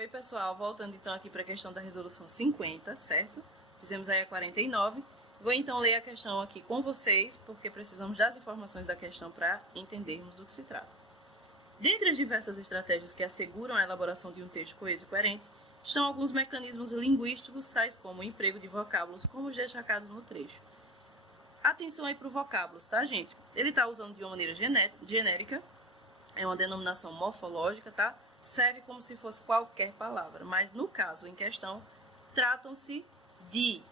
Oi, pessoal, voltando então aqui para a questão da resolução 50, certo? Fizemos aí a 49. Vou então ler a questão aqui com vocês, porque precisamos das informações da questão para entendermos do que se trata. Dentre as diversas estratégias que asseguram a elaboração de um texto coeso e coerente, estão alguns mecanismos linguísticos, tais como o emprego de vocábulos, como os destacados no trecho. Atenção aí para o vocábulos, tá, gente? Ele está usando de uma maneira genérica, é uma denominação morfológica, tá? Serve como se fosse qualquer palavra, mas no caso em questão, tratam-se de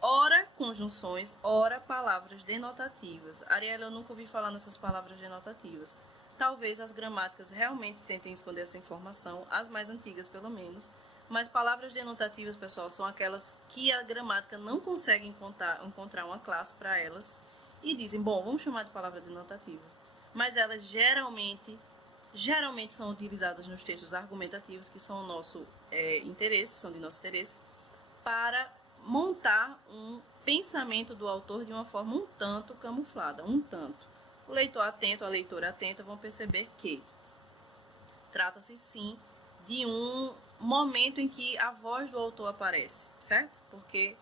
ora conjunções, ora palavras denotativas. Ariela, eu nunca ouvi falar nessas palavras denotativas. Talvez as gramáticas realmente tentem esconder essa informação, as mais antigas pelo menos, mas palavras denotativas, pessoal, são aquelas que a gramática não consegue encontrar uma classe para elas e dizem, bom, vamos chamar de palavra denotativa. Mas elas geralmente são utilizadas nos textos argumentativos, que são de nosso interesse, para montar um pensamento do autor de uma forma um tanto camuflada, um tanto. O leitor atento, a leitora atenta vão perceber que trata-se sim de um momento em que a voz do autor aparece, certo? Porque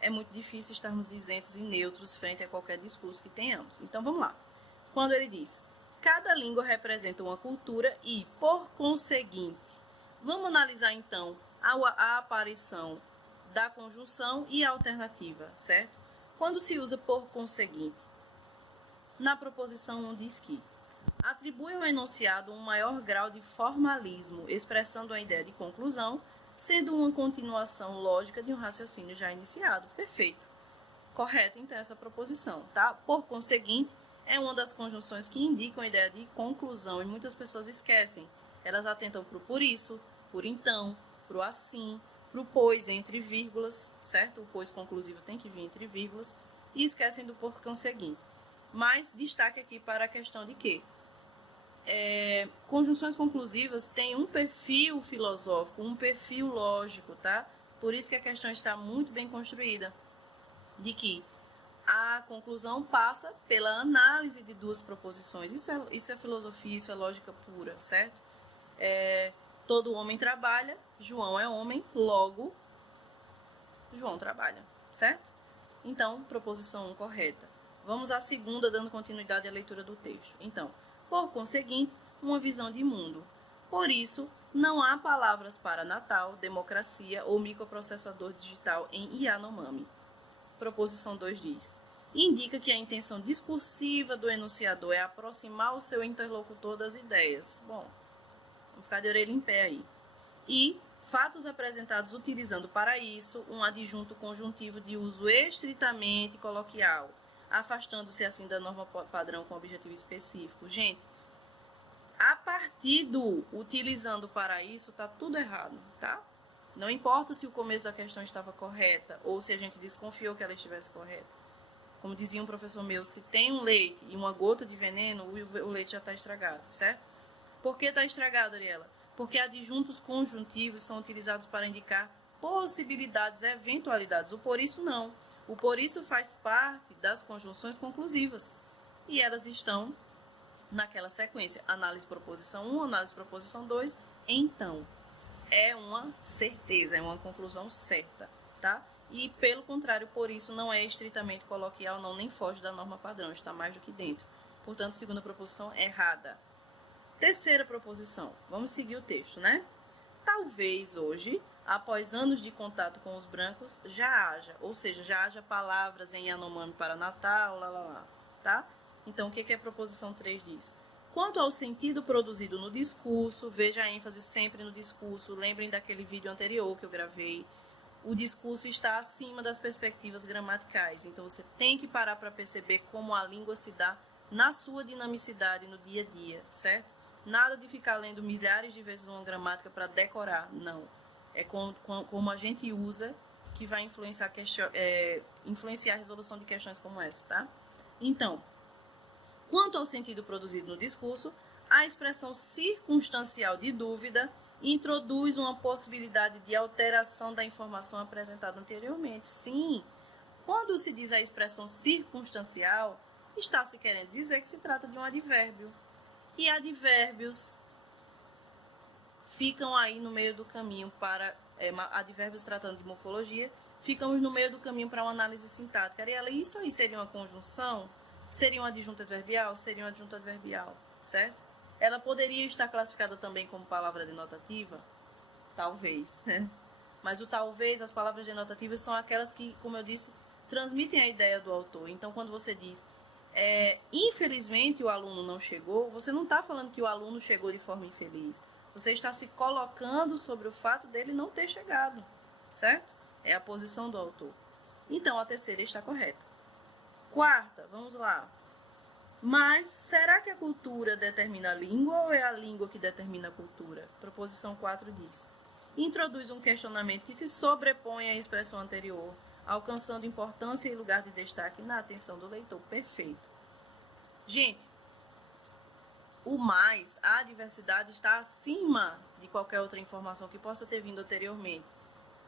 é muito difícil estarmos isentos e neutros frente a qualquer discurso que tenhamos. Então vamos lá. Quando ele diz, cada língua representa uma cultura e, por conseguinte, vamos analisar então a aparição da conjunção e a alternativa, certo? Quando se usa por conseguinte, na proposição 1 diz que atribui ao enunciado um maior grau de formalismo, expressando a ideia de conclusão, sendo uma continuação lógica de um raciocínio já iniciado. Perfeito. Correta, então, essa proposição, tá? Por conseguinte, é uma das conjunções que indicam a ideia de conclusão e muitas pessoas esquecem. Elas atentam para o por isso, por então, para o assim, para o pois entre vírgulas, certo? O pois conclusivo tem que vir entre vírgulas e esquecem do por conseguinte. Mas destaque aqui para a questão de que conjunções conclusivas têm um perfil filosófico, um perfil lógico, tá? Por isso que a questão está muito bem construída, de que a conclusão passa pela análise de duas proposições. Isso é filosofia, isso é lógica pura, certo? Todo homem trabalha, João é homem, logo, João trabalha, certo? Então, proposição 1 correta. Vamos à segunda, dando continuidade à leitura do texto. Então, por conseguinte, uma visão de mundo. Por isso, não há palavras para Natal, democracia ou microprocessador digital em Yanomami. Proposição 2 diz, indica que a intenção discursiva do enunciador é aproximar o seu interlocutor das ideias. Bom, vamos ficar de orelha em pé aí. E fatos apresentados utilizando para isso um adjunto conjuntivo de uso estritamente coloquial, afastando-se assim da norma padrão com objetivo específico. Gente, a partir do utilizando para isso, tá tudo errado, tá? Não importa se o começo da questão estava correta ou se a gente desconfiou que ela estivesse correta. Como dizia um professor meu, se tem um leite e uma gota de veneno, o leite já está estragado, certo? Por que está estragado, Ariela? Porque adjuntos conjuntivos são utilizados para indicar possibilidades, eventualidades. O por isso não. O por isso faz parte das conjunções conclusivas. E elas estão naquela sequência. Análise proposição 1, análise proposição 2, então. É uma certeza, é uma conclusão certa, tá? E, pelo contrário, por isso não é estritamente coloquial, não, nem foge da norma padrão, está mais do que dentro. Portanto, segunda proposição errada. Terceira proposição, vamos seguir o texto, né? Talvez hoje, após anos de contato com os brancos, já haja palavras em Yanomami para Natal, tá? Então, o que a proposição 3 diz? Quanto ao sentido produzido no discurso, veja a ênfase sempre no discurso, lembrem daquele vídeo anterior que eu gravei, o discurso está acima das perspectivas gramaticais, então você tem que parar para perceber como a língua se dá na sua dinamicidade no dia a dia, certo? Nada de ficar lendo milhares de vezes uma gramática para decorar, não. É como a gente usa que vai influenciar a resolução de questões como essa, tá? Então, quanto ao sentido produzido no discurso, a expressão circunstancial de dúvida introduz uma possibilidade de alteração da informação apresentada anteriormente. Sim, quando se diz a expressão circunstancial, está se querendo dizer que se trata de um advérbio. E advérbios ficam aí no meio do caminho para advérbios tratando de morfologia, ficamos no meio do caminho para uma análise sintática. Ariela, isso aí seria uma conjunção? Seria um adjunto adverbial? Seria um adjunto adverbial, certo? Ela poderia estar classificada também como palavra denotativa? Talvez, né? Mas o talvez, as palavras denotativas são aquelas que, como eu disse, transmitem a ideia do autor. Então, quando você diz, infelizmente o aluno não chegou, você não está falando que o aluno chegou de forma infeliz. Você está se colocando sobre o fato dele não ter chegado, certo? É a posição do autor. Então, a terceira está correta. Quarta, vamos lá. Mas, será que a cultura determina a língua ou é a língua que determina a cultura? Proposição 4 diz: introduz um questionamento que se sobrepõe à expressão anterior, alcançando importância e lugar de destaque na atenção do leitor. Perfeito. Gente, o mais, a diversidade está acima de qualquer outra informação que possa ter vindo anteriormente.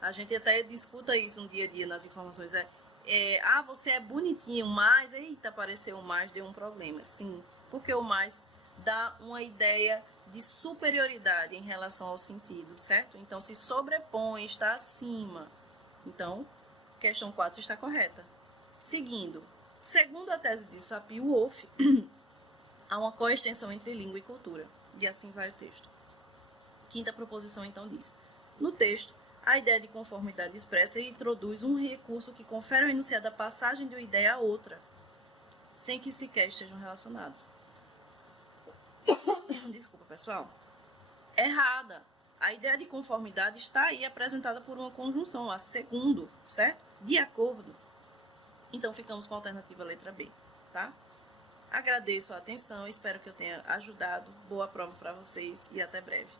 A gente até discuta isso no dia a dia nas informações. Você é bonitinho, mas, eita, apareceu o mais, deu um problema. Sim, porque o mais dá uma ideia de superioridade em relação ao sentido, certo? Então, se sobrepõe, está acima. Então, questão 4 está correta. Seguindo, segundo a tese de Sapir-Whorf, há uma coextensão entre língua e cultura. E assim vai o texto. Quinta proposição, então, diz: no texto, a ideia de conformidade expressa introduz um recurso que confere ao enunciado a passagem de uma ideia a outra, sem que sequer estejam relacionados. Desculpa, pessoal. Errada. A ideia de conformidade está aí apresentada por uma conjunção, a segundo, certo? De acordo. Então, ficamos com a alternativa letra B, tá? Agradeço a atenção, espero que eu tenha ajudado. Boa prova para vocês e até breve.